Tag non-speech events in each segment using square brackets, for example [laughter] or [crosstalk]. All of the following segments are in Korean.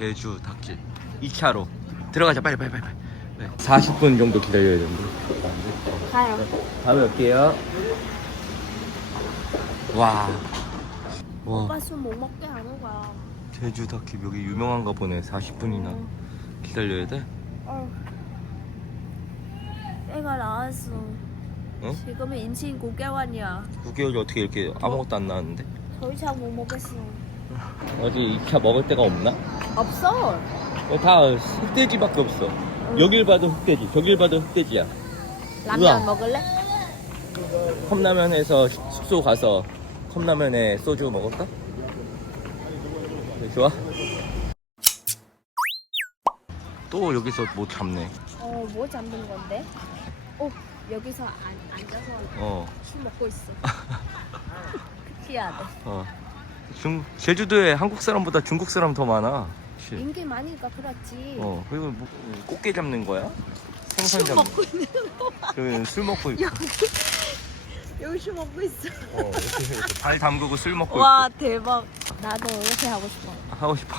제주 닭길 2차로 들어가자 빨리 빨리 빨리 빨리 네. 40분 정도 기다려야 되는데 가요. 다음에 올게요 와 와, 오빠 술 못 먹게 하는 거야. 제주 닭길 여기 유명한가 보네 40분이나 어. 기다려야 돼? 어. 애가 나왔어. 응? 지금은 임신 9개월이야. 9개월이 어떻게 이렇게 아무것도 안 나왔는데? 더 이상 못 먹겠어. 어디 2차 먹을 데가 없나? 없어. 어, 다 흑돼지밖에 없어 여길 봐도 흑돼지 저길 봐도 흑돼지야 라면 우와. 먹을래? 컵라면에서 숙소 가서 컵라면에 소주 먹을까? 네, 좋아? 또 여기서 뭐 잡네 어, 뭐 잡는 건데? 어, 여기서 안, 앉아서 어, 술 먹고 있어. [laughs] [laughs] 특이하네. 어. 중, 제주도에 한국 사람보다 중국 사람 더 많아 그치? 인기 많으니까 그렇지. 어, 그리고 뭐, 꽃게 잡는 거야? 생선 술 잡는 먹고 있는 여기는 술 먹고 있고 여기 여기 술 먹고 있어. 어, 이렇게, 발 담그고 술 먹고 와 대박. 나도 이렇게 하고 싶어. 있고 하고 싶어?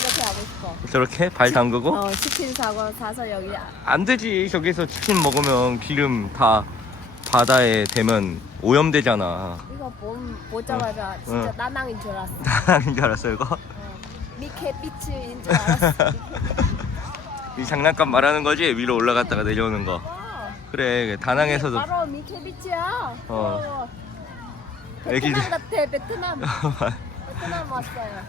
이렇게 하고 싶어. 저렇게 발 담그고? 어 치킨 사고 사서 여기 아- 안 되지. 저기서 치킨 먹으면 기름 다 바다에 대면 오염되잖아. 본 보자마자 진짜 어. 나낭인 줄 알았어. 나는 줄 알았어 이거. 어. 미케 비츠인 줄 알았어. 이 장난감 말하는 거지 위로 올라갔다가 내려오는 거. 어. 그래 다낭에서도 바로 미케 비츠야. 어. 어. 베트남 애기들- 같아 베트남. [laughs] 베트남 왔어요.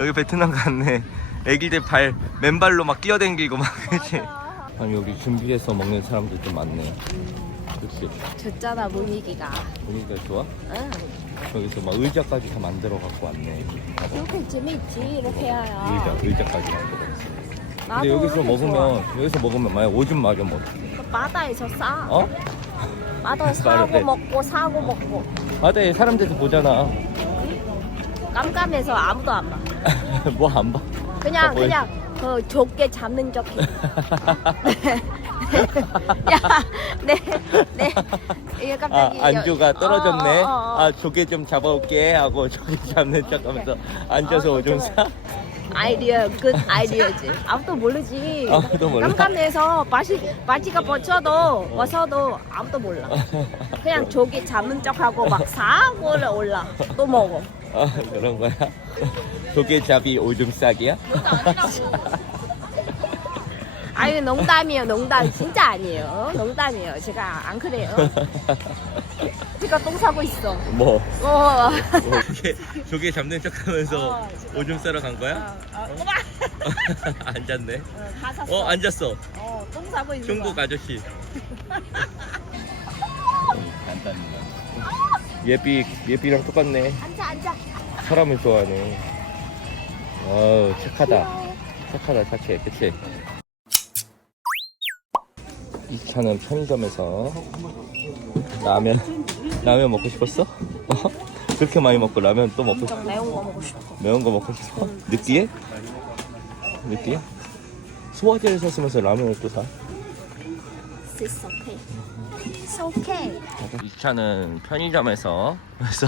여기 베트남 갔네. 애기들 발 맨발로 막 뛰어댕기고 막. 맞아. 아니 여기 준비해서 먹는 사람들 좀 많네. 그렇지. 졌잖아 분위기가. 분위기가 좋아? 응. 여기서 막 의자까지 다 만들어 갖고 왔네. 이렇게 재밌지 이렇게 해야. 의자 의자까지 만들어. 나도 근데 여기서 이렇게 먹으면 여기서 먹으면 만약 오줌 마려면 어떡해? 좋아. 그 바다에서 싸. 어? 바다에서 바로 사고 돼. 먹고 사고 먹고. 바다에 사람들도 보잖아. 깜깜해서 아무도 안 봐. [laughs] 뭐 안 봐? 그냥 어, 뭐야? 그냥 그 좁게 잡는 척 해. [laughs] [laughs] 야, 네, 네. 이게 아, 갑자기 안주가 여- 떨어졌네. 어, 어, 어, 어. 아, 조개 좀 잡아올게 하고 조개 잡는 척 하면서 앉아서 어, 오줌. 싸? 아이디어, 굿 아이디어지. 아무도 모르지. 아무도 몰라? 깜깜해서 바지 바지가 벗혀도 벗어도 아무도 몰라. 그냥 [laughs] 조개 잡는 척하고 막 사고를 올라 또 먹어. 아, 그런 거야? 조개잡이 오줌 싸기야? 아유 농담이에요, 농담 진짜 아니에요. 농담이에요. 제가 안 그래요. 제가 똥 싸고 있어. 뭐? 어. 뭐 조개, 조개 잡는 척 하면서 어, 오줌 싸러 간 거야? 어, 어, 꼬마. 앉았네. [laughs] 어, 다 샀어. 어, 앉았어. 어, 똥 싸고 있는 중국 거야. 아저씨. [laughs] 예삐, 예삐랑 똑같네. 앉아, 앉아. 사람을 좋아하네. 어우, 착하다. 착하다, 착해. 그치? 이 차는 편의점에서 라면, 라면 먹고 싶었어? 어? 그렇게 많이 먹고 라면 또 먹고 싶어? 좀 매운 거 먹고 싶어. 매운 거 먹고 싶어? 느끼해? 느끼해? 소화제를 샀으면서 라면을 또 사? It's okay. It's okay. 이 차는 편의점에서 그래서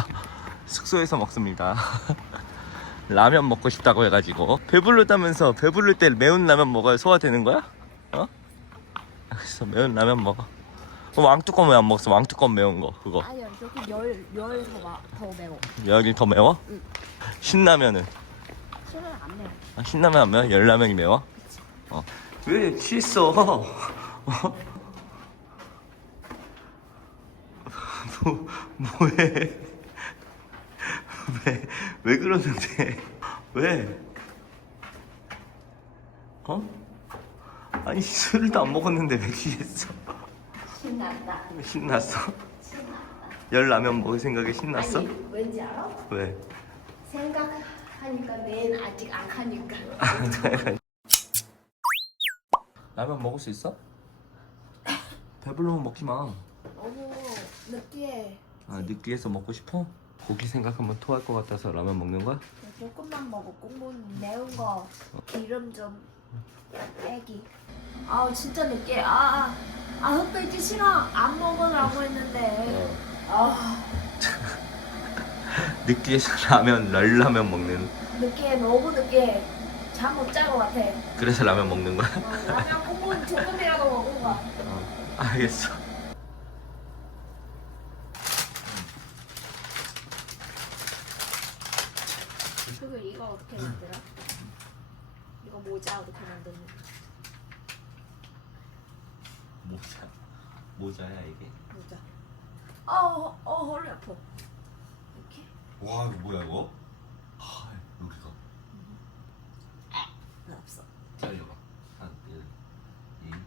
숙소에서 먹습니다. [laughs] 라면 먹고 싶다고 해가지고 배부르다면서 배부를 때 매운 라면 먹어야 소화되는 거야? 어? 그래서 매운 라면 먹어. 그럼 왕뚜껑 왜 안 먹었어? 왕뚜껑 매운 거 그거. 아니야, 저기 열, 열서가 더 매워. 여기 더 매워? 응. 신라면은? 술은 안 매워. 아, 신라면 안 매워? 열라면이 매워? 어. 왜 취했어? 어? [laughs] 뭐, 뭐해? [laughs] 왜, 왜 그러는데? [laughs] 왜? 어? 아니, 술도 안 먹었는데 왜 취했어? 신난다. 신났어? 열라면 먹을 생각에 신났어? 아니, 왠지 알아? 왜? 생각하니까 내일 아직 안 하니까. [laughs] 라면 먹을 수 있어? 배불러면 먹지 마. 너무 느끼해. 아 느끼해서 먹고 싶어? 고기 생각하면 토할 것 같아서 라면 먹는 거야? 조금만 먹어. 꼭꼭 매운 거 기름 좀 빼기. 아우 진짜 느끼해. 아, 아 흑돼지 싫어. 안 먹으라고 했는데. 아 느끼해서 라면 럴라면 먹는 느끼해. 너무 느끼해. 잠못잘것 같아. 그래서 라면 먹는 거야? 어, 라면 꽁꽁 조금이라도 먹은 거야. 어, 알겠어. 그리고 이거 어떻게 만들어? 이거 모자 어떻게 만드는? 모자. 모자야 이게? 모자. 어, 어, 허리 아파. 이렇게? 와 이거 뭐야 이거? 아 여기가. 나 없어. 잘려봐. 한 1, 2, 3,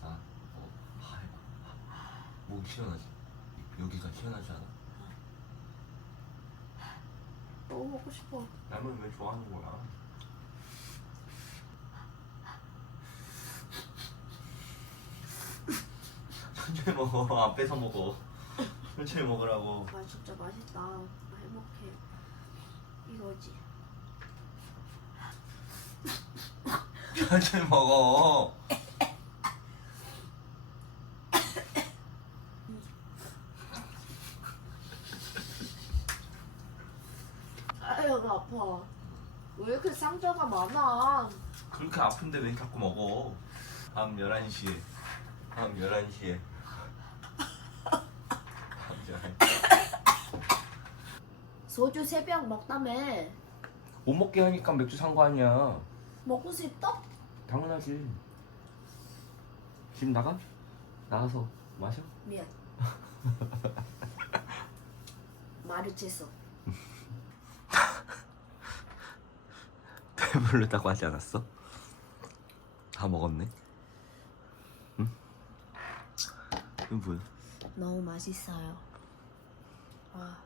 4, 5. 아 이거. 목이 시원하지? 여기가 시원하지 않아? 너무 먹고 싶어. 라면 왜 좋아하는 거야? 천천히 먹어. [laughs] 안 뺏어 먹어. 천천히 먹으라고. 아 진짜 맛있다. 나 행복해. 이거지. 천천히 먹어. 아유 나 아파. 왜 이렇게 상처가 많아? 그렇게 아픈데 왜 자꾸 먹어? 밤 11시에. 밤 11시에. 밤 [laughs] 11시에. 소주 세 병 먹다며. 못 먹게 하니까 맥주 산 거 아니야. 먹고 싶다? 당연하지. 지금 나가? 나가서 마셔? 미안. [laughs] 마르체소. 배부르다고 하지 않았어? 다 먹었네. 응? 이거 뭐야? 너무 맛있어요. 와.